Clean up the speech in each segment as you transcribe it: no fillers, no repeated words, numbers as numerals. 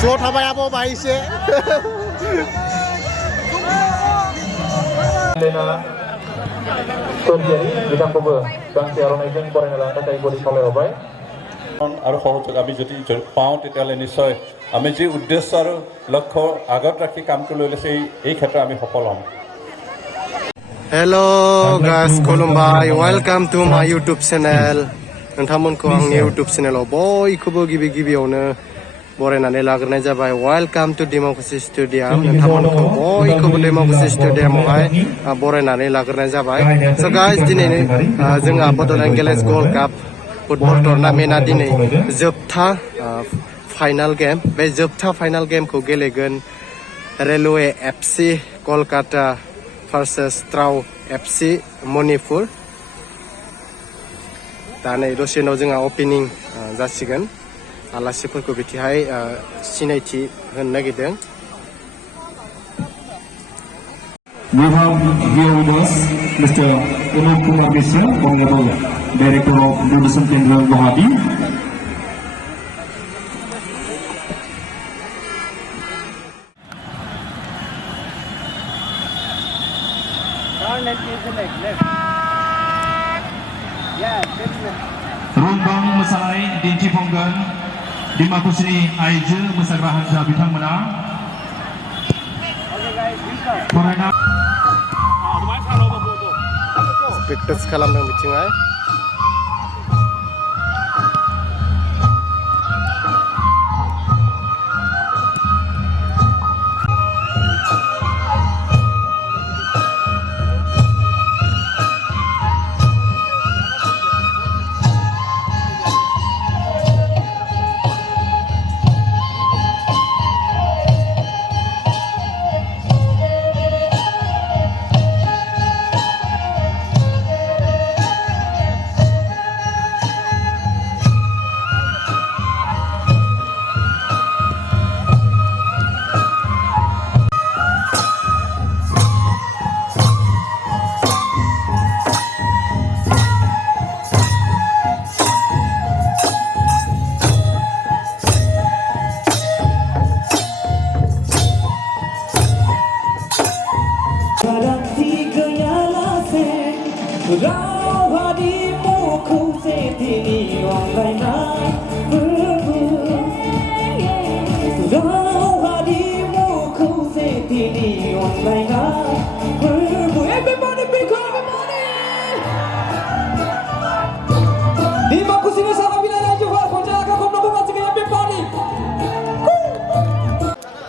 Float habayapo bahise. Lena Turkiari bitamkobo bangsi aronaijen porenala takai bodi kole hobai আৰু সহযোগ আমি যদি পাওঁ তেতিয়াহ'লে নিশ্চয় আমি যি উদ্দেশ্য আৰু লক্ষ্য আগত ৰাখি কামটো লৈ লৈছে এই ক্ষেত্ৰত আমি সফল হ'ম। Hello guys, Kolumbai. Welcome to my YouTube channel. नोंथांमोनखौ आंनि YouTube channel बयखौबो गिबियावनो बरायनानै लाग्रोनाय जाबाय। Welcome to Democracy Stadium. नोंथांमोनखौ बयखौबो Democracy Stadiumआवहाय बरायनानै लाग्रोनाय जाबाय। So guys, दिनै जोंहा बड'लेण्ड भिलेज गल्ड काप फुटबल टुर्नामेन्टआ दिनै जोबथा फाइनाल गेम। बे जोबथा फाइनाल गेमखौ गेलेगोन railway FC Kolkata versus TRAU FC Manipur. दा नै दसे उनाव जोंहा अपेनिं जासिगोन। आलासिफोरखौ बिथिहाय सिनायथि होनो नागिरदों। We have here with us Mr. Anup Kumar Mishra, Honorable Director of Buddhism Kendra Guwahati. Rumbang mosarai दिन्थिफुंगोन डिमाकुसिनि आइजो मोसाग्रा हानजा बिथांमोना फरायना प्रेक्टिस खालामदों बिथिंहाय।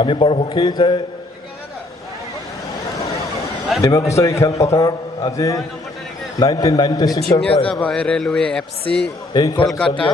আমি বৰ সুখী যে ডেমক্ৰেচি খেলপথাৰত আজি 1996 जाबाय railway FC Kolkata.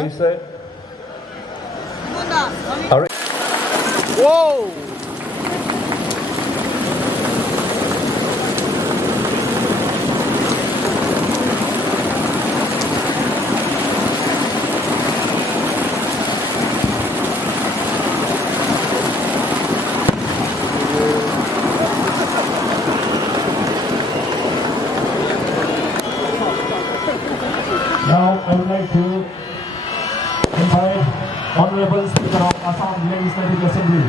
Now I would like to invite Honorable Speaker of Assam Legislative Assembly.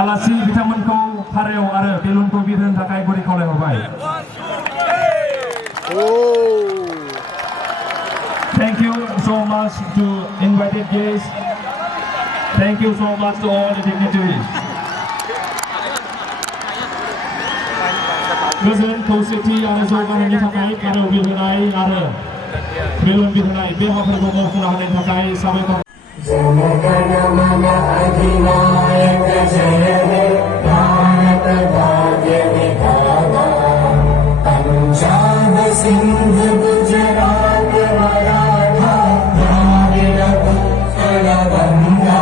Alasi bitamangkau Hareo आरो बेलुनखौ बिरहोनो थाखाय बरि खावलायहरबाय। Thank you so much to invited guests. Thank you so much to all the dignitaries. Present खौसेथि आरो जौगानायनि थाखाय आरो बिरहोनाय आरो balloon बिरहोनाय बे हाबाफारिखौ मावफुंनो हानायनि थाखाय साबायखर। जनगण मन अधिनायक जय हे भारत भाग्य विधाता पंजाब सिंध गुजरात मराठा द्राविड़ उत्कल गंगा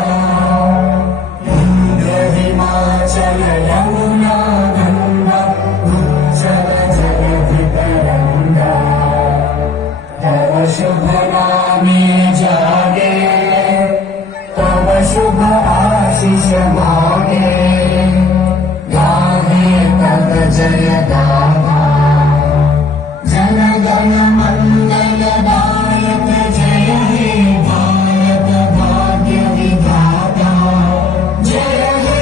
इंद्र हिमाचल यमुना गंगा उज्जल जलधि तरंगा तव शुभ नामे जागे शुभ आशीष आशीष मांगे गाहे तब जय गाथा जन गण मंगल दायक जय हे भारत भाग्य विधाता जय हे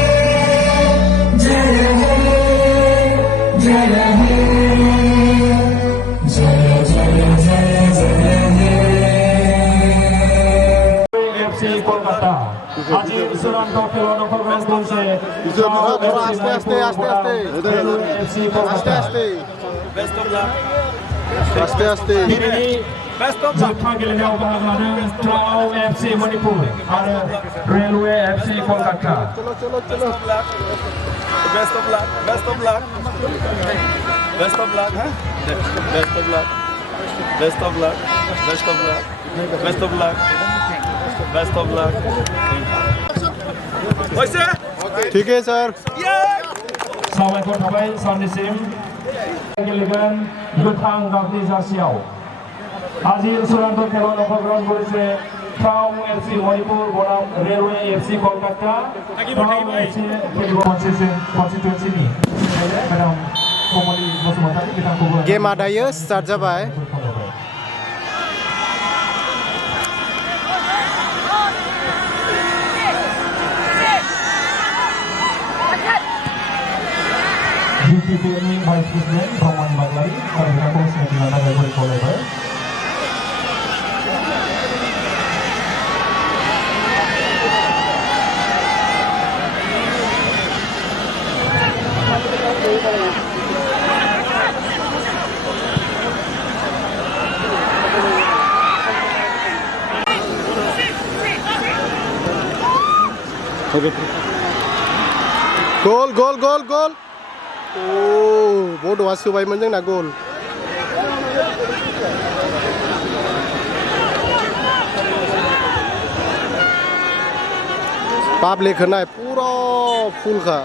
जय हे जय हे जय जय जय जय हे এফসি কলকাতা আজির চূড়ান্ত খেলোয়াড় অংশগ্রহণ করছে আস্তে আস্তে আস্তে আস্তে এফসি কলকাতা আস্তে আস্তে जोबथा गेलेनायाव बाहागो लादों ट्राउ एफसि मणिपुर आरो रेलवे एफसि कलकाता চলো চলো চলো Best of luck. Best of luck. Best of luck, huh? Best of luck. Best of luck. Best of luck. Best of luck. Best of luck. ঠিক আছে স্যার साबायखर थाबाय सारनिसिम गेलेगोन गोथां गाबनि जार्सियाव আজির চূড়ান্ত খেলোয়াড় অংশগ্রহণ করেছে ট্রাউ এফসি মণিপুর বনাম railway FC Kolkata TRAU FC कन्स्टिटुएन्सिनि मेडाम कमलि बसुमतारी बिथांखौबो गेमा दायो स्टार्ट जाबाय BPPनि भाइस प्रेसिडेन्ट भ्रमण बाग्लारि आरो बिथांखौ सिनायथि लानो थाखाय खावलायबाय गल गल गल गल बड'आ सोबायमोन जोंना गल पाब्लिकखौ नाय पुरा फुलखा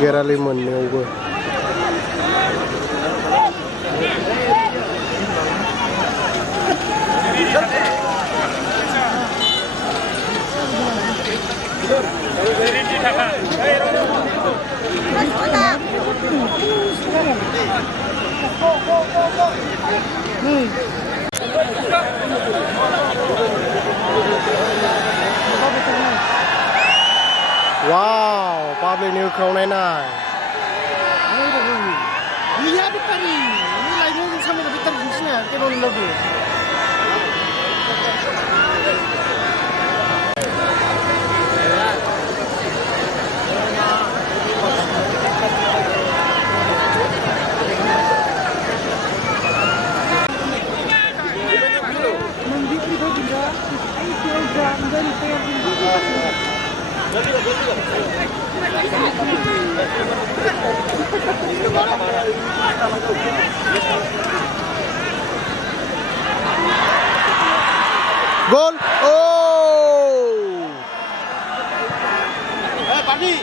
गेरालि मोननायावबो Wow, public new crown này này. Lihat di pari, ini lagi sama dengan bitar bisnya, kalau lebih. Gol! Oh! Pagi.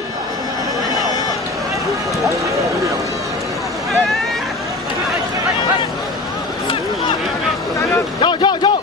Jauh, jauh, jauh.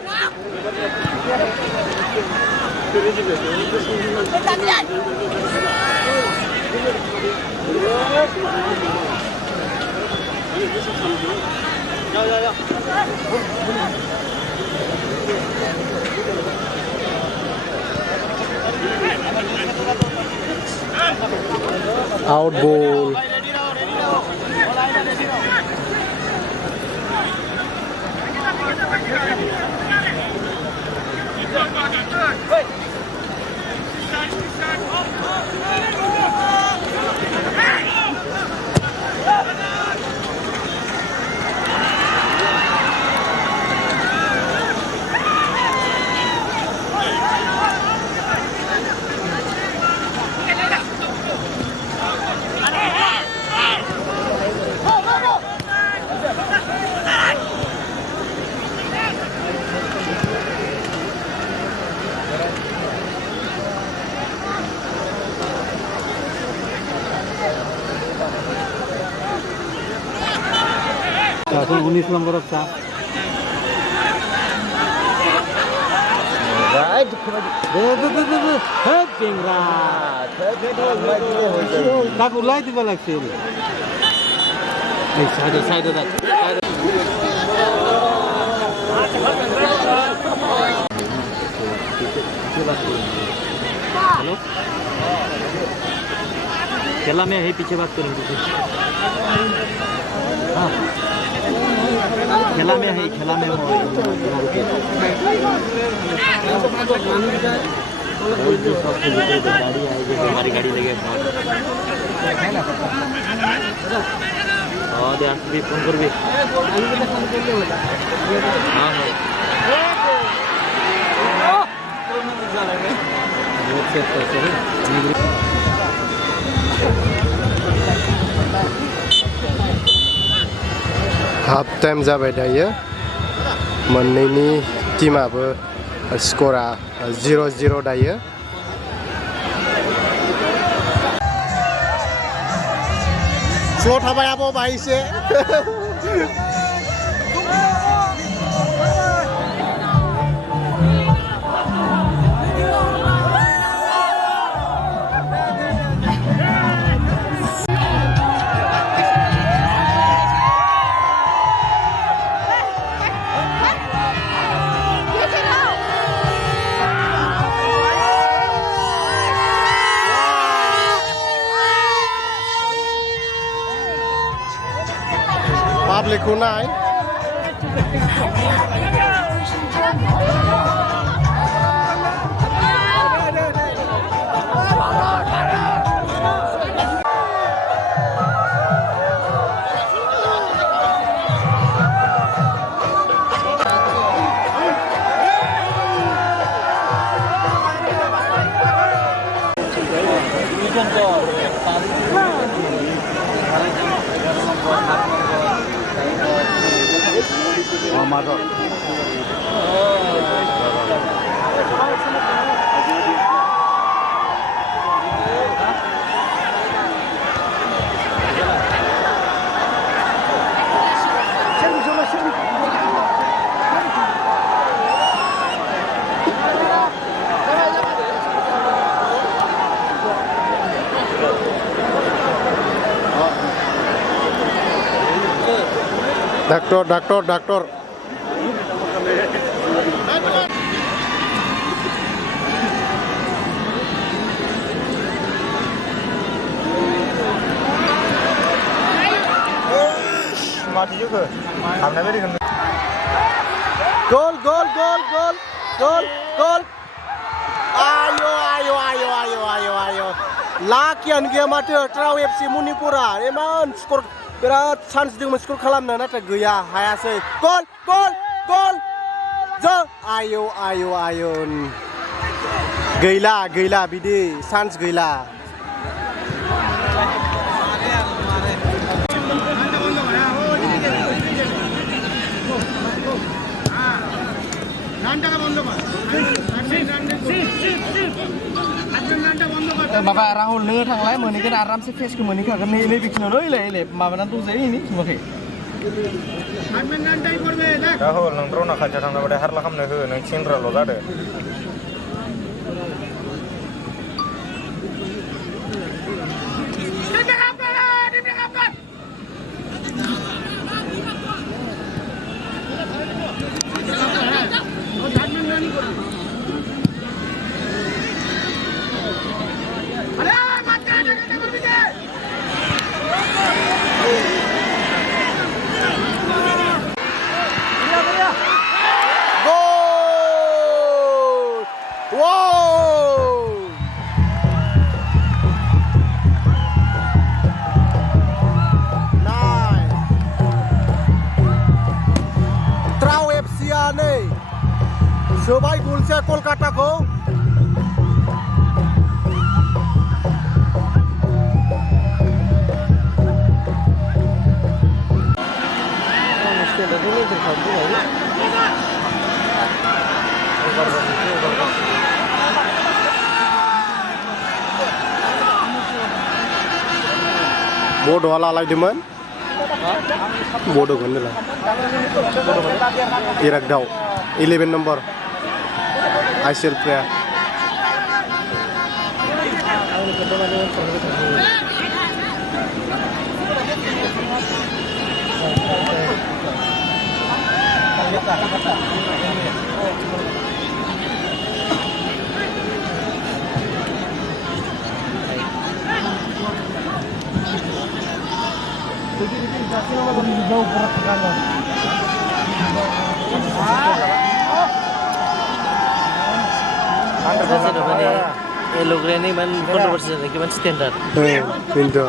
Out ball. এখন 19 নম্বর চা Right. কাকু লাই দিবা লাগছে সাইডে हेलो खेला में है पीछे बात करेंगे हाँ खेला में है खेला में गाड़ी आएगी हमारी गाड़ी लगे हाँ दे आसबी फोन कर भी हाँ हाँ हाफ टाइम जाबाय दायो मोननैनि टीमाबो स्करा 0-0 दायो स्ल' थाबाय आब' बाहाय एसे Publikku naik. Dokter. Mati juga. Hamna beri kan. Gol. Ayo. Lakian dia mati Traw FC Munipura. Emang skor berat chance dengan skor kalamna nata gaya hayase. Gol. Jo. Ayo. Gila bidi chance gila. Bapak Rahul nengah thang lain meni kan aram se face ke meni kan ini bikin loh ile mabanan tuh saya ini semua ke. Rahul nang drone nak kaca thang dah har lakam nih nang cindra lo ada. Sebaik gulsa Kolkata ko. Bodoh ala laideman. Bodoh gondela. Irak daw 11 number. Aisirprea. Elogreni man kontroversi lagi man standar. Pintu.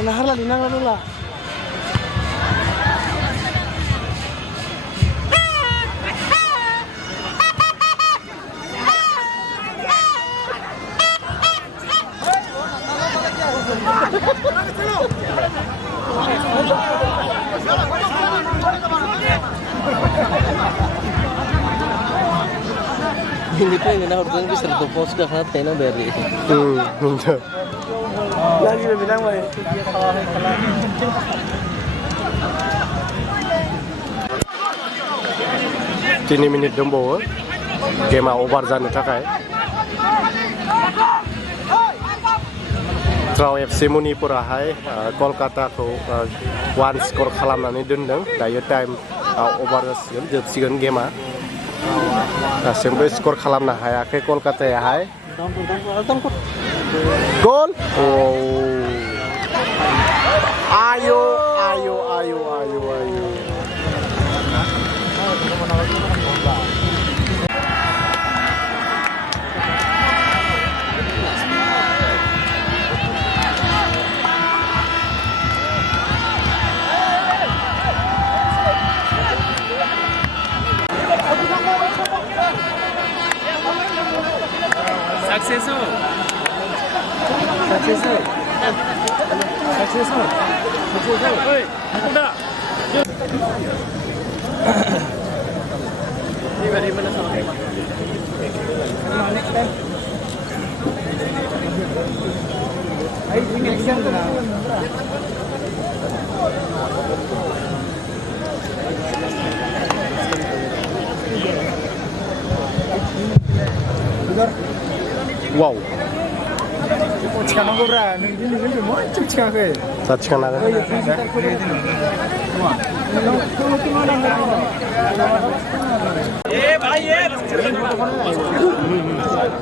Nahar lah, dinang lalu lah. Hindi pa yun, nahurgan ko sa post ka na tayo ng berry. Pintu. Lagi lebih bilang lah. Tini minit dongbawo. Game over जानो थाखाय. Traw FC Manipuraहाय कलकाताखौ 1 स्कर खालामनानै दोनदों. दायो time अभार जासिगोन, जोबसिगोन गेमा. दासिमबो स्कर खालामनो हायाखै कलकातायाहाय. Gol! Oh. Ayo. Wow. Saksikan ada.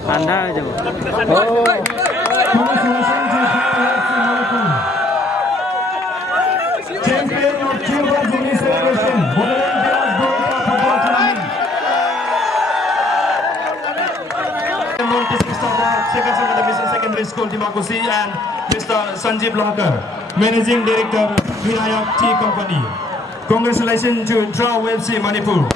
Anda aja. Champion of Cuba Junior Celebration. Secondary School Democracy and Mr. Sanjeev Lohkar, Managing Director Vinayak Tea Company. Congratulations to Traw FC Manipur.